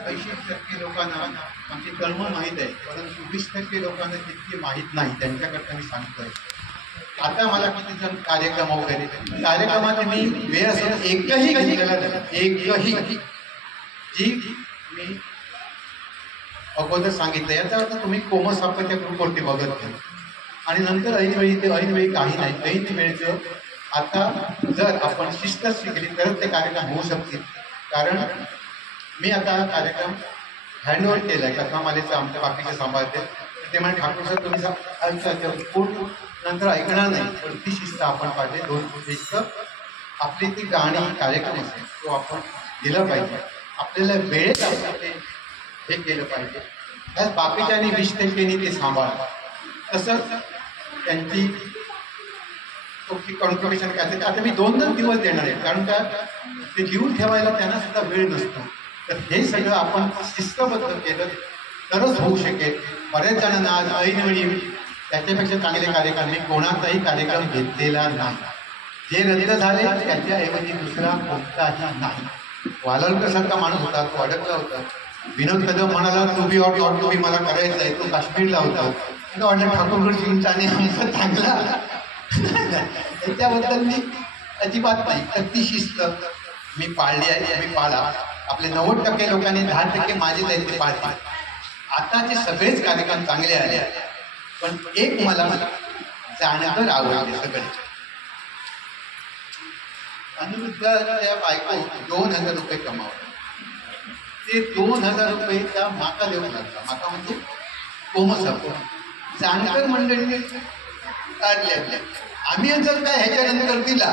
80% लोकांना आमची तळमळ माहीत आहे, परंतु 20% लोकांना तितकी माहीत नाही. त्यांच्याकरता मी सांगतोय. आता मला किती जण कार्यक्रम वगैरे कार्यक्रमात मी वेळ असून एकही घेतलेला नाही. एकही जी मी अगोदर सांगितलं याचा अर्थ तुम्ही कोमसापाच्या ग्रुपवरती बघत नाही आणि नंतर ऐनवेळी ते ऐनवेळी काही नाही. ऐन वेळचं आता जर आपण शिस्त शिकली तरच ते कार्यक्रम होऊ शकतील. कारण मी आता कार्यक्रम हँडओव्हर केला आहे कथामालेचं आमच्या बाकीचे सांभाळते. ते म्हणजे ठाकूर सर तुम्ही ऐकलं नंतर ऐकणार नाही, पण ती शिस्त आपण पाहिजे. दोन शिस्त आपली ती गाणी कार्यक्रम असेल तो आपण दिलं पाहिजे. आपल्याला वेळेत आपण ते हे केलं पाहिजे. त्यात बाकीच्यानी 20% ते सांभाळा. तसंच त्यांची कॉन्ट्रिब्युशन काय असेल आता मी 2-2 दिवस देणार आहे, कारण का ते लिहून ठेवायला त्यांना सुद्धा वेळ नसतो. तर हे सगळं आपण शिस्तबद्ध केलं तरच होऊ शकेल. बऱ्याच जणांना आज ऐनवेळी त्याच्यापेक्षा चांगले कार्यक्रम मी कोणाचाही कार्यक्रम घेतलेला नाही. जे रद्द झाले त्याच्याऐवजी दुसरा कोणताही नाही. वालावलकर सारखा माणूस होता, तो अडकला होता. विनोद कदम म्हणाला टू बी ऑट ऑट टू बी मला करायचं आहे, तो काश्मीरला होता. तो वाटलं ठाकूरजींचा आणि आमचा चांगला त्याच्याबद्दल मी अजिबात नाही. तर ती शिस्त मी पाळली आहे, मी पाळा. आपले 90% लोकांनी 10% माझे आहेत ते पाळतील. आताचे सगळेच कार्यक्रम चांगले आले, पण एक मला जाणकर आवडले सगळे. अनिरुद्धच्या बायको 2000 रुपये कमावले. ते 2000 रुपये त्या माका देऊन लागला. माका म्हणजे कोमसाप जाणकर मंडळीने काढले. आम्ही जर काय ह्याच्यानंतर दिला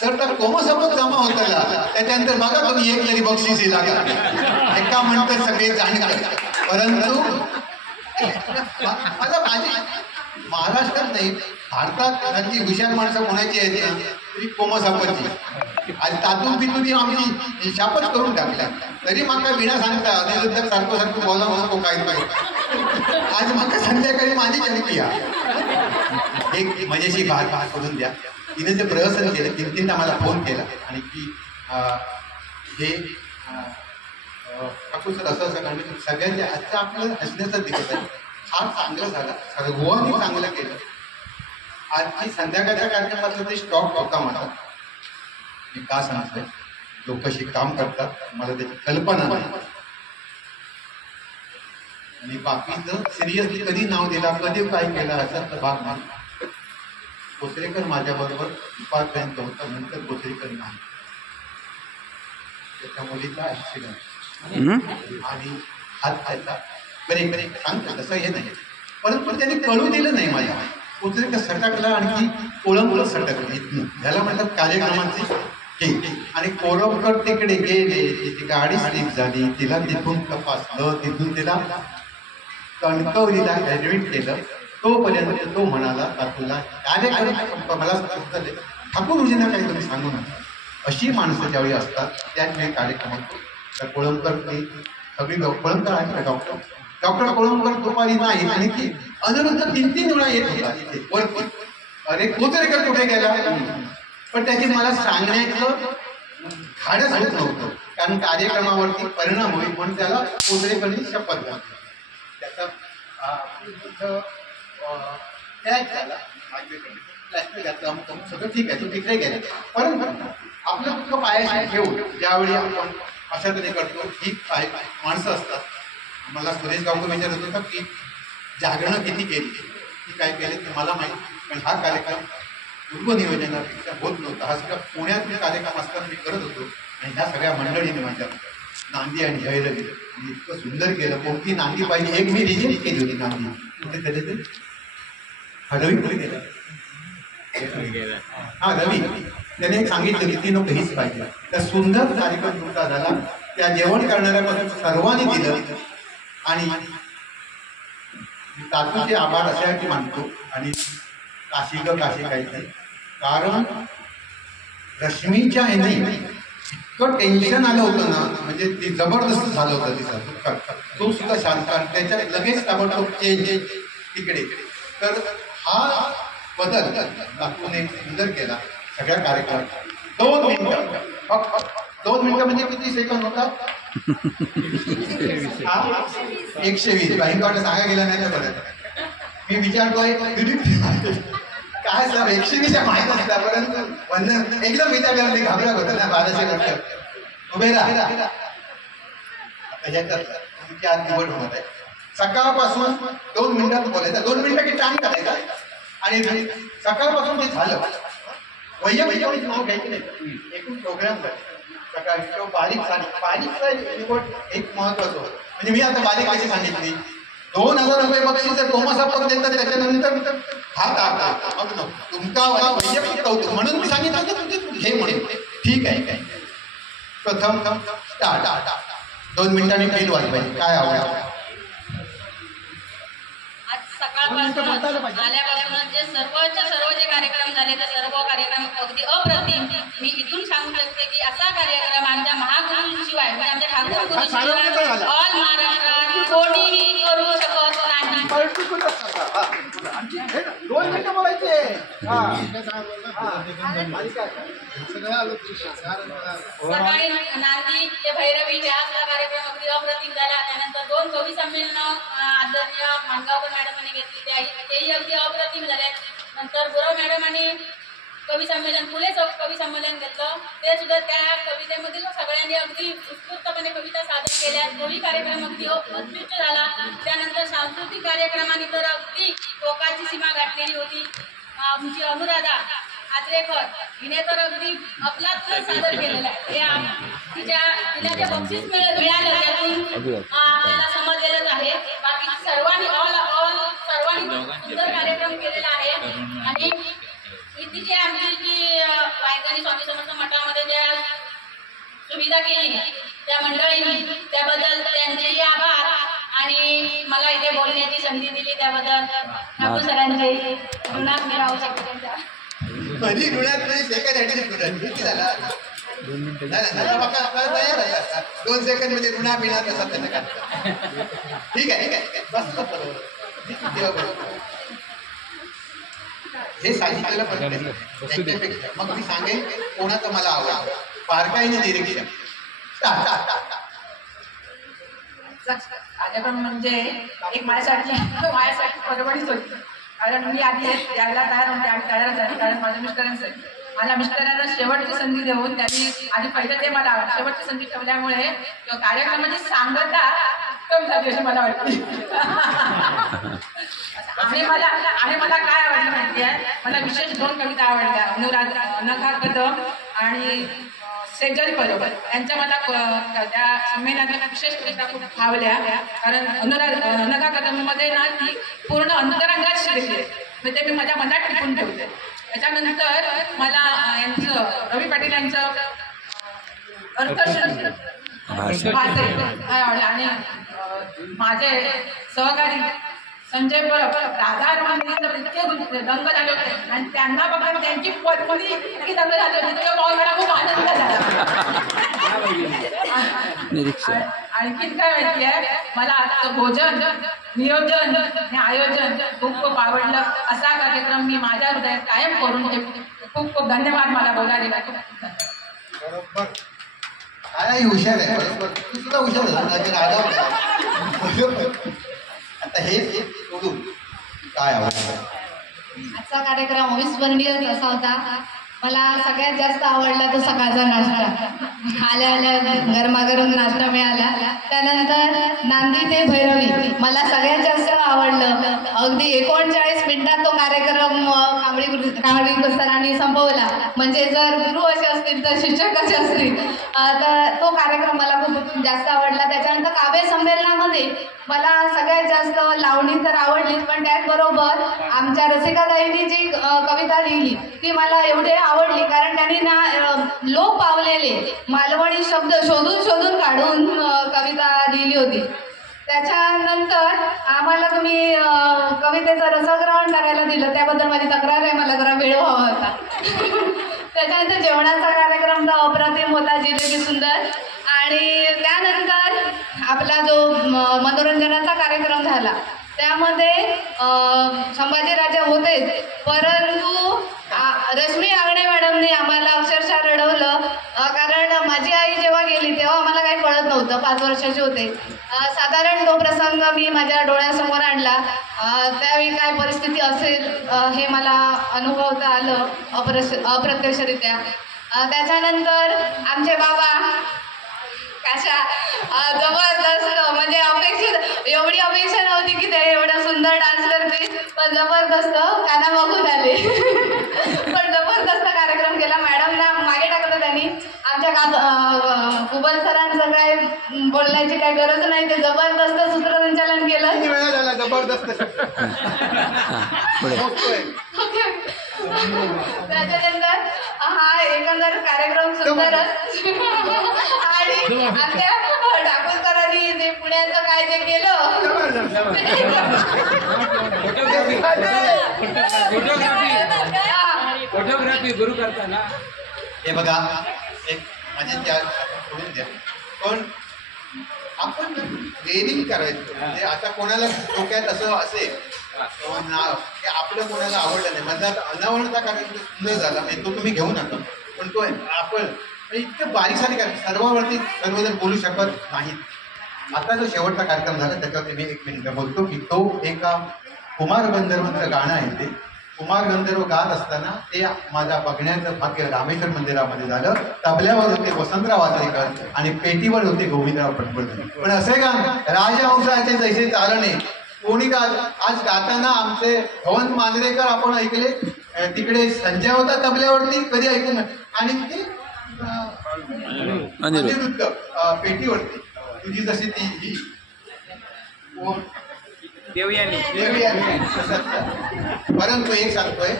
तर त्या कोमसापच जमा होता. त्याच्यानंतर बघा तुम्ही एक तरी बक्षीस दिला का एका म्हणतात सगळे जाणकार. परंतु मला माझी महाराष्ट्रात नाही भारतात त्यांची हुशार माणसं कोणाची आहेत ना तरी कोमसापाची. आणि तातून बितून आमची शापच करून टाकल्या. तरी माका विना सांगता अनिरुद्ध सारखं सारखं बोलावं नको काय काय. आज माका संध्याकाळी माझी चमकी एक मजेशी भाग करून द्या. तिने जे प्रहसन केलं 3-3दा मला फोन केला आणि की हे ठाकूर सर असं असं कारण सगळ्यांच्या आजच्या आपल्याला हसण्याचा दिवस आहे. हा चांगला झाला, सर्वांनी चांगलं केलं. आजची संध्याकाळच्या कार्यक्रमातलं ते स्टॉक होता मला. मी का सांगतोय लोक कशी काम करतात मला त्याची कल्पना नाही. आणि बाकीचं सिरियसली कधी नाव दिला कधी काय केलं असा भाग नाही. कोचरेकर माझ्याबरोबर दुपारपर्यंत होता, नंतर कोचरेकर नाही. त्याच्या मुलीचा ऍक्सिडेंट आणि हात खायचा बरे सांगतो तसं हे नाही. परंतु त्यांनी कळू दिलं नाही. माझ्या कोचरेकर सटकला आणखी कोळंबळ सटकलं इथनं. ह्याला म्हणतात कार्यक्रमाची हे. आणि कोळंबकर तिकडे गेले, त्याची गाडी स्लिप झाली, तिला तिथून तपासलं, तिथून तिला कणकवलीला ऍडमिट केलं. तोपर्यंत तो म्हणाला तुला कार्यक्रम मला ठाकूरजींना काही तुम्ही सांगू नका. अशी माणसं ज्यावेळी असतात त्याचवेळी कार्यक्रम होतो. त्या कोळंबकर सगळी कोळंबकर आहेत का डॉक्टर कोळंबकर दुपारी नाही आणि ती अनिरुद्ध 3-3 वेळा येत होता इथे वरती. अरे कोचरेकर कुठे गेला, पण त्याची मला सांगण्याचं धाडस होत नव्हतं. कारण कार्यक्रमावरती परिणाम होईल म्हणून त्याला कोचरेकरनी शपथ घातली. त्याचा टॅग झाला, प्लॅस्टिक घातलं, सगळं ठीक आहे, तो तिकडे गेला. परंतु आपलं दुःख पायाशी घेऊन ज्यावेळी आपण अशा तरी करतो ही माणसं असतात. मला सुरेश गावकर विचारत होता की जागरणं किती केली, की काय केले ते मला माहीत. पण हा कार्यक्रम पूर्वनियोजनापेक्षा होत नव्हता. हा सगळा पुण्यात कार्यक्रम असताना मी करत होतो आणि ह्या सगळ्या मंडळीने माझ्या नांदी आणि जयरवी इतकं सुंदर केलं. कोणती नांदी पाहिजे एक मी रिजेक्ट केली होती. नांदी कुठे त्याचे ते रवी कुठे गेला, हा रवी त्याने सांगितलं की ती नको हीच पाहिजे. त्या सुंदर कार्यक्रम तुमचा झाला. त्या जेवण करणाऱ्यापासून सर्वांनी दिलं आणि तातूचे आभार अशासाठी मानतो. आणि काशी ग काशी काहीतरी कारण रश्मीच्या ह्याने इतकं टेन्शन आलं होतं ना, म्हणजे ती जबरदस्त झालं होतं तिचा दुःख. तो सुद्धा शांत आणि त्याच्यात लगेच ताबडतोब चेंज तिकडे. तर हा बदल तातूने सुंदर केला सगळ्या कार्यक्रमात. 2 मिनिटं फक्त 2 मिनिटं म्हणजे किती सेकंद होता 120 बँकवाला सांगा गेला नाही तर परत मी विचारतोय काय सर 120 माहित असता परंतु वंदन एकदम विचारल्यावर ते घाबरत होतं ना 1200 घंटे उभे राहा तुमची आज निवड होणार आहे सकाळपासून 2 मिनिटात बोलायचं 2 मिनिटं की टाइम करायचा आणि सकाळपासून ते झालं वैयक्तिक नाव घ्यायचं नाही एकूण प्रोग्राम सकाळी तो बारीक निवड एक महत्वाचं होतं म्हणजे मी आता बारीक कशी सांगितली 2000 रुपये बक्षीस जर कोमासापक देतात त्याच्यानंतर हा मग तुमका वैयक्तिक कौतुक म्हणून मी सांगितलं की तुमचे हे म्हणेन ठीक आहे काय प्रथम स्टार्ट 2 मिनिटांनी फेल व्हायला पाहिजे काय आवड आल्यापासून जे सर्व जे कार्यक्रम झाले ते सर्व कार्यक्रम अगदी अप्रतिम मी इथून सांगू शकते की असा कार्यक्रम आमच्या महागुरूंशिवाय म्हणजे आमच्या ठाकूर गुरुशिवाय ऑल महाराष्ट्रात कोणीही करू शकत नाही सकाळी नांदी ते भैरवी हे आपला कार्यक्रम अगदी अप्रतिम झाला त्यानंतर 2 कवी संमेलन आदरणीय मानगावकर मॅडमांनी घेतली तेही अगदी अप्रतिम झाले नंतर गुरव मॅडमांनी कवी संमेलन फुले कवी संमेलन घेतलं ते सुद्धा त्या कवितेमधील सगळ्यांनी अगदी उत्स्फूर्तपणे कविता सादर केल्या तोही कार्यक्रम अगदी उत्कृष्ट झाला त्यानंतर सांस्कृतिक कार्यक्रमांनी तर अगदी टोकाची सीमा गाठलेली होती आमची अनुराधा आत्रेकर हिने तर अगदी अफलातून सादर केलेलं आहे तिला जे बक्षीस मिळालं त्यातून आपल्याला समजलेलंच आहे बाकी सर्वांनी सुंदर कार्यक्रम केलेला आहे आणि इथे जी आमची जी वायकरी स्वामी समर्थ मठामध्ये ज्या सुविधा केली त्या मंडळींनी त्याबद्दल त्यांचेही आभार आणि मला इथे बोलण्याची संधी दिली त्याबद्दल ठाकूर सरांचे ऋणात मी राहू शकते त्यांच्या कधी ऋणात किती झाला 2 सेकंड म्हणजे ऋणा बिना तसा त्यांना ठीक आहे हे सांगितलेलं त्याच्यापेक्षा मग मी सांगेन कोणाचं मला आवडतं बारकाईने निरीक्षण कार्यक्रम म्हणजे एक माझ्यासाठी परवडीच होती कारण मी आधी यायला तयार होते आणि तयार झाले कारण माझ्या माझ्या मिस्टरांना शेवटची संधी देऊन त्यांनी आधी पहिलं ते मला शेवटची संधी ठेवल्यामुळे कार्यक्रमाची सांगता कमी झाली अशी मला वाटते आणि मला काय आवडलं माहिती आहे मला विशेष 2 कविता आवडल्या अनघा कदम आणि सेजल परब यांच्या मला त्या संमेलनातल्या विशेष कविता खूप भावल्या कारण अनघा कदममध्ये ना ती पूर्ण अंतरंगात शिकली ते मी माझ्या मनात टिकून ठेवले त्याच्यानंतर मला यांचं रवी पाटील यांचं अर्थशास्त्र आवडलं आणि माझे सहकारी संजय परब राधा इतके दंग झाले होते आणि त्यांना बघा त्यांची पत्नी इतकी दंग झाली होती तो पाहून खूप आनंद झाला आणखीन काय माहिती आहे मला आजचं भोजन नियोजन आणि आयोजन खूप आवडलं असा कार्यक्रम मी माझ्या हृदयात कायम करून खूप धन्यवाद मला बोलायला बरोबर काय हुशार आहे बरोबर तू सुद्धा हुशार राधा आता हे सोडून काय आवडतं आजचा कार्यक्रम अविस्मरणीय असा होता मला सगळ्यात जास्त आवडला तो सकाळचा नाश्ता आल्या गरमागरम नाश्ता मिळाला त्यानंतर नांदी ते भैरवी मला सगळ्यात जास्त आवडलं अगदी 39 मिनिटात तो कार्यक्रम कांबळी सरांनी संपवला म्हणजे जर गुरु असे असतील तर शिक्षक असे असतील तर तो कार्यक्रम मला खूप जास्त आवडला त्याच्यानंतर काव्य संमेलनामध्ये मला सगळ्यात जास्त लावणी तर आवडलीच पण त्याचबरोबर आमच्या रसिकाताईंनी जी कविता लिहिली ती मला एवढी आवडली कारण त्यांनी ना लोप पावलेले मालवणी शब्द शोधून काढून कविता लिहिली होती त्याच्यानंतर आम्हाला तुम्ही कवितेचं रसग्रहण करायला दिलं त्याबद्दल माझी तक्रार आहे मला जरा वेळ हवा होता त्याच्यानंतर जेवणाचा कार्यक्रम तर अप्रतिम होता जिलेबी सुंदर आणि त्यानंतर आपला जो मनोरंजनाचा कार्यक्रम झाला त्यामध्ये संभाजीराजा होतेच परंतु रश्मी आंगणे मॅडमने आम्हाला अक्षरशः रडवलं कारण माझी आई जेव्हा गेली तेव्हा आम्हाला काही कळत नव्हतं होतं, 5 वर्षाचे होते. साधारण तो प्रसंग मी माझ्या डोळ्यासमोर आणला. त्यावेळी काय परिस्थिती असेल हे मला अनुभवता आलं अप्रत्यक्षरित्या. त्याच्यानंतर आमचे बाबा कशा जबरदस्त, म्हणजे एवढी अपेक्षा नव्हती की ते एवढा सुंदर डान्स करतील, पण जबरदस्त काना बघून आले. पण जबरदस्त कार्यक्रम केला. मॅडमना मागे टाकलं त्यांनी. आमच्या कुबल सरांचं काय बोलण्याची काही गरज नाही, ते जबरदस्त सूत्रसंचालन केलं. किती वेळा झाला जबरदस्त त्याच्यानंतर हा एकंदर कार्यक्रम सुंदरच. आणि आमच्या ठाकूर सरांनी जे पुण्याचं काय जे केलं, फोटोग्राफी गुरु करताना हे बघा, एक माझ्या त्या सोडून द्या, पण आपण ट्रेनिंग करायचं. म्हणजे आता कोणाला डोक्यात असं असेल की आपलं कोणाला आवडलं नाही, म्हणजे आता अनावरणचा कार्यक्रम सुंदर झाला म्हणजे तो तुम्ही घेऊ नका, पण तो आपण इतकं बारीक सारीक सर्वांवरती सर्वजण बोलू शकत नाहीत. आता जो शेवटचा कार्यक्रम झाला त्याच्यावरती मी 1 मिनिट बोलतो की तो एका कुमार गंधर्वचं गाणं आहे. ते कुमार गंधर्व गात असताना ते माझ्या बघण्याचं भाग्य रामेश्वर मंदिरामध्ये झालं. तबल्यावर होते वसंतराव वासळेकर आणि पेटीवर होते गोविंदराव पटवर्धन. पण असे गाणं राजहंसाचे जैसे चालणे कोणी आज गाताना आमचे भवन मांजरेकर आपण ऐकले, तिकडे संजय होता तबल्यावरती, कधी ऐकू ना, आणि ते अनिरुद्ध पेटीवरती. तुझी जशी ती ही देवयानी. परंतु एक सांगतोय,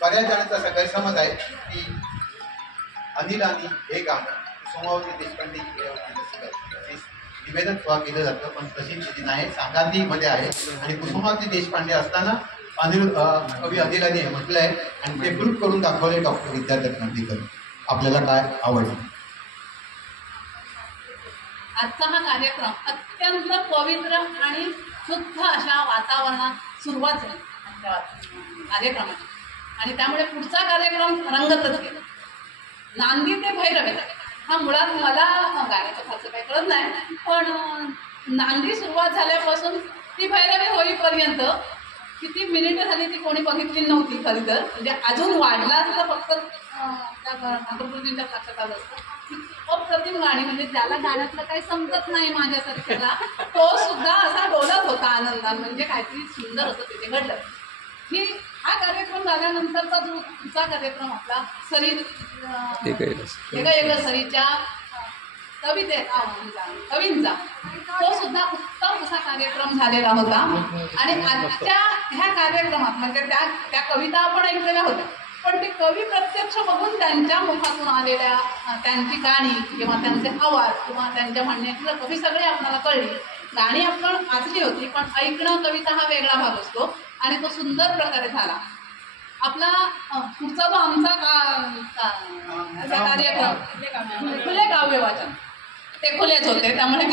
बऱ्याच जणांचा असा गैरसमज आहे की अनिलानी हे गाणं सोमावती देशपांडे निवेदन केलं जातं, पण तशी स्थिती नाही. सांगातीमध्ये आहे आणि कुसुमावती देशपांडे असताना कवी अनिलानी हे म्हटलंय आणि ते प्रूफ करून दाखवले डॉक्टर विद्याधर नांदीकर. आपल्याला काय आवडलं? आजचा हा कार्यक्रम अत्यंत पवित्र आणि शुद्ध अशा वातावरणात सुरुवात झाली कार्यक्रमाची, आणि त्यामुळे पुढचा कार्यक्रम रंगतच गेला. नांदी ते भैरवी हा मुळात मला गाण्याचं फारसं काही कळत नाही, पण नांदी सुरुवात झाल्यापासून ती भैरवी होईपर्यंत किती मिनिटं झाली ती कोणी बघितली नव्हती खरी तर. म्हणजे अजून वाढला असता फक्त त्या ठाकूरजींच्या साक्षात आलं असतं. अप्रतिम गाणी, म्हणजे ज्याला गाण्यातलं काही समजत नाही माझ्यासारख्याला, तो सुद्धा असा डोलत होता आनंदात. म्हणजे काहीतरी सुंदर असं तिथे घडलं. ही हा कार्यक्रम झाल्यानंतरचा जो पुढचा कार्यक्रम आपला सरी वेगळ्या सरीच्या कवींचा तो सुद्धा उत्तम असा कार्यक्रम झालेला होता. आणि आजच्या ह्या कार्यक्रमात म्हणजे त्या कविता आपण ऐकलेल्या होत्या, पण ते कवी प्रत्यक्ष बघून त्यांच्या मुखातून आलेल्या त्यांची गाणी किंवा त्यांचे आवाज किंवा त्यांच्या म्हणण्याची कवी सगळे आपल्याला कळली. गाणी आपण वाचली होती, पण ऐकणं कविता हा वेगळा भाग असतो आणि तो सुंदर प्रकारे झाला. आपला पुढचा जो आमचा कार्यक्रम खुले काव्य वाचन, ते खुलेच होते त्यामुळे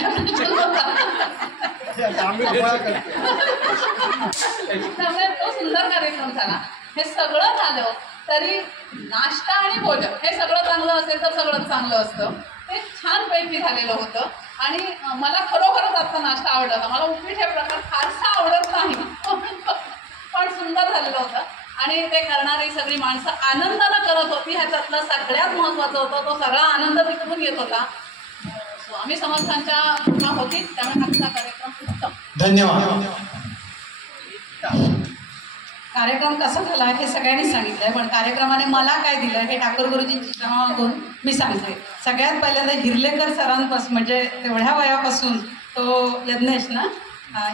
त्यामुळे तो सुंदर कार्यक्रम झाला. हे सगळं झालं तरी नाश्ता आणि भोजन हे सगळं चांगलं असेल तर सगळंच चांगलं असतं. ते छानपैकी झालेलं होतं आणि मला खरोखरच आजचा नाश्ता आवडला होता. मला उपीट हे प्रकार फारसा आवडत नाही, पण सुंदर झालेलं होतं आणि ते करणारी सगळी माणसं आनंदानं करत होती. ह्याच्यातलं सगळ्यात महत्त्वाचं होतं, तो सगळा आनंद तिकडून येत होता. स्वामी समर्थांच्या कृपा होतीच, त्यामुळे आजचा कार्यक्रम उत्तम. धन्यवाद. कार्यक्रम कसा झाला हे सगळ्यांनी सांगितलंय, पण कार्यक्रमाने मला काय दिलं हे ठाकूर गुरुजींची क्षमा मागून मी सांगते. सगळ्यात पहिल्यांदा हिरलेकर सरांपासून, म्हणजे तेवढ्या वयापासून तो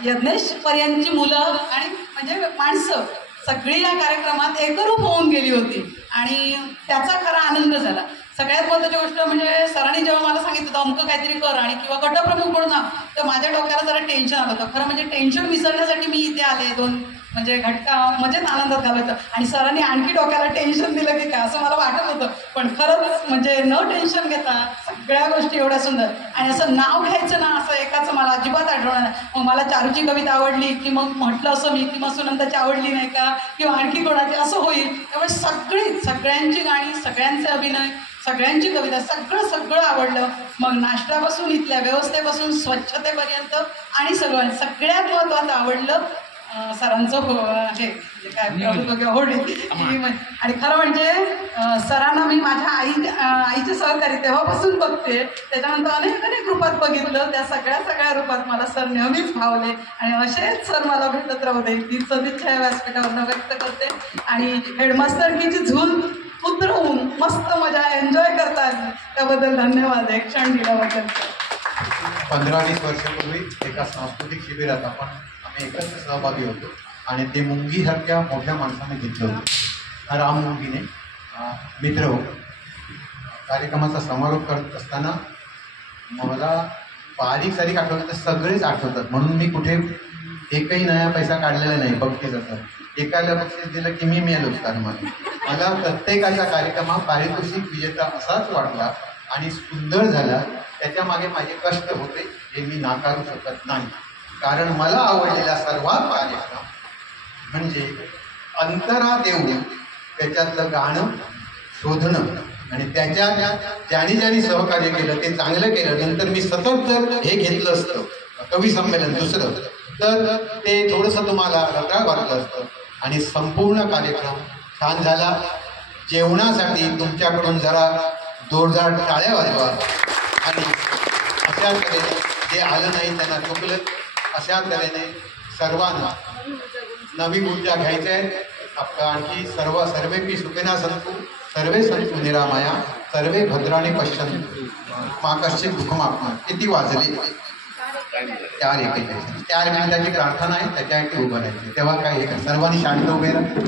यज्ञेश पर्यंतची मुलं आणि म्हणजे माणसं सगळी या कार्यक्रमात एकरूप होऊन गेली होती आणि त्याचा खरा आनंद झाला. सगळ्यात महत्त्वाची गोष्ट म्हणजे सरांनी जेव्हा मला सांगितलं होतं अमकं काहीतरी कर आणि किंवा गटप्रमुख म्हणून ना, तर माझ्या डोक्याला जरा टेन्शन आलं होतं. खरं म्हणजे टेन्शन विसरण्यासाठी मी इथे आले, 2 म्हणजे घटका मजेत आनंदात घालायचं आणि सरांनी आणखी डोक्याला टेन्शन दिलं की काय असं मला वाटत होतं. पण खरंच म्हणजे न टेन्शन घेता सगळ्या गोष्टी एवढ्या सुंदर आणि असं नाव घ्यायचं ना असं एकाचं मला अजिबात आढळलं नाही. मग मला चारूची कविता आवडली की मग म्हटलं असं मी की मग सुनंदाची आवडली नाही का किंवा आणखी कोणाची असं होईल. त्यामुळे सगळ्यांची गाणी, सगळ्यांचे अभिनय सगळ्यांची कविता सगळं आवडलं. मग नाश्त्यापासून इथल्या व्यवस्थेपासून स्वच्छतेपर्यंत आणि सगळ्यात महत्त्वाचं आवडलं सरांचं हे म्हणजे काय प्रभुत्व होडी. आणि खरं म्हणजे सरांना मी माझ्या आईचे सहकारी तेव्हापासून बघते, त्याच्यानंतर अनेक रूपात बघितलं. त्या सगळ्या रूपात मला सर नेहमीच भावले आणि असेच सर मला भेटत राहू दे ती सदिच्छा या व्यासपीठावरनं व्यक्त करते. आणि हेडमास्टरकीची झूल उतरवून मस्त मजा एन्जॉय करता आली त्याबद्दल धन्यवाद. एक क्षण दिल्याबद्दल. 15-20 वर्षापूर्वी एका सांस्कृतिक शिबिरात आम्ही एकत्र सहभागी होतो आणि ते मुंगीसारख्या मोठ्या माणसाने घेतलं होतं. राम मुंगीने मित्र हो. कार्यक्रमाचा समारोप करत असताना मला बारीक सारीक आठवलं तर सगळेच आठवतात, म्हणून मी कुठे एकही नया पैसा काढलेला नाही. बक्षीस असं एकाला बक्षीस दिलं की मी मिळालोच. कारण मला प्रत्येकाचा कार्यक्रम हा पारितोषिक विजेता असाच वाटला आणि सुंदर झाला. त्याच्या मागे माझे कष्ट होते हे मी नाकारू शकत नाही. कारण मला आवडलेला सर्वात कार्यक्रम म्हणजे अंतरा देऊन त्याच्यातलं गाणं शोधणं आणि ज्याने सहकार्य केलं ते चांगलं केलं. नंतर मी सतत जर हे घेतलं असतं कवी संमेलन दुसरं तर ते थोडंसं तुम्हाला रटाळ वाटलं असतं. आणि संपूर्ण कार्यक्रम छान झाला. जेवणासाठी तुमच्याकडून जरा जोरदार टाळ्या वाजवा. आणि अशा तऱ्हेने जे आलं नाही त्यांना चुकलं. अशा तऱ्हेने सर्वांना नवी ऊर्जा घ्यायची आहे. आणखी सर्वेपी सुखिना सन्तु सर्वे सन्तु निरामया सर्वे भद्राणी पश्यन्तु मा कश्चित दुःखमाप्नुयात्. किती वाजले? 4 मिनिटाची प्रार्थना आहे, त्याच्यासाठी उभं राहायची. तेव्हा काय सर्वांनी शांत उभे राहा.